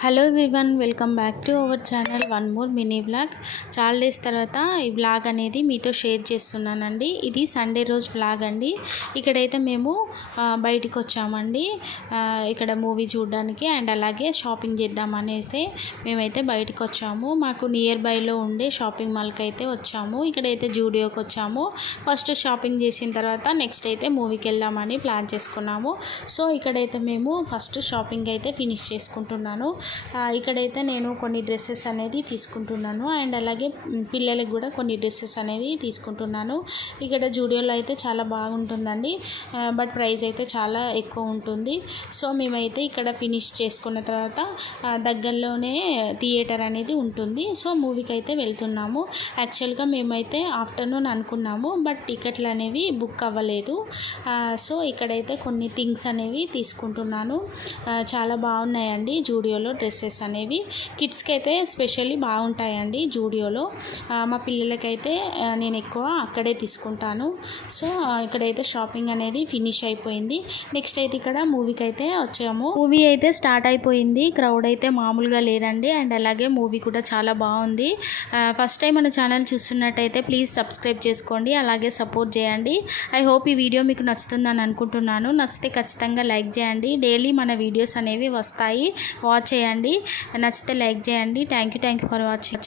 Hello everyone, welcome back to our channel one more mini blog. చాలా days తర్వాత ఈ blog అనేది మీతో షేర్ చేస్తున్నానండి. ఇది సండే రోజు బ్లాగ్ అండి. ఇక్కడైతే మేము బయటికి వచ్చామండి, ఇక్కడ మూవీ చూడడానికి అండ్ అలాగే షాపింగ్ చేద్దామనేసి మేమైతే బయటకు వచ్చాము. మాకు నియర్ బైలో ఉండే షాపింగ్ మాల్కి అయితే వచ్చాము. ఇక్కడైతే జూడియోకి వచ్చాము. ఫస్ట్ షాపింగ్ చేసిన తర్వాత నెక్స్ట్ అయితే మూవీకి వెళ్దామని ప్లాన్ చేసుకున్నాము. సో ఇక్కడైతే మేము ఫస్ట్ షాపింగ్ అయితే ఫినిష్ చేసుకుంటున్నాను. ఇక్కడైతే నేను కొన్ని డ్రెస్సెస్ అనేది తీసుకుంటున్నాను అండ్ అలాగే పిల్లలకు కూడా కొన్ని డ్రెస్సెస్ అనేది తీసుకుంటున్నాను. ఇక్కడ జూడియోలో అయితే చాలా బాగుంటుందండి, బట్ ప్రైస్ అయితే చాలా ఎక్కువ ఉంటుంది. సో మేమైతే ఇక్కడ ఫినిష్ చేసుకున్న తర్వాత దగ్గరలోనే థియేటర్ అనేది ఉంటుంది. సో మూవీకి అయితే వెళ్తున్నాము. యాక్చువల్గా మేమైతే ఆఫ్టర్నూన్ అనుకున్నాము, బట్ టికెట్లు అనేవి బుక్ అవ్వలేదు. సో ఇక్కడైతే కొన్ని థింగ్స్ అనేవి తీసుకుంటున్నాను. చాలా బాగున్నాయండి జూడియోలో డ్రెస్సెస్ అనేవి. కిడ్స్కి అయితే స్పెషల్లీ బాగుంటాయండి జూడియోలో. మా పిల్లలకైతే నేను ఎక్కువ అక్కడే తీసుకుంటాను. సో ఇక్కడైతే షాపింగ్ అనేది ఫినిష్ అయిపోయింది. నెక్స్ట్ అయితే ఇక్కడ మూవీకి అయితే వచ్చాము. మూవీ అయితే స్టార్ట్ అయిపోయింది. క్రౌడ్ అయితే మామూలుగా లేదండి అండ్ అలాగే మూవీ కూడా చాలా బాగుంది. ఫస్ట్ టైం మన ఛానల్ చూస్తున్నట్టయితే ప్లీజ్ సబ్స్క్రైబ్ చేసుకోండి, అలాగే సపోర్ట్ చేయండి. ఐ హోప్ ఈ వీడియో మీకు నచ్చుతుందని అనుకుంటున్నాను. నచ్చితే ఖచ్చితంగా లైక్ చేయండి. డైలీ మన వీడియోస్ అనేవి వస్తాయి, వాచ్ చేయండి. నచ్చితే లైక్ చేయండి. Thank you for watching.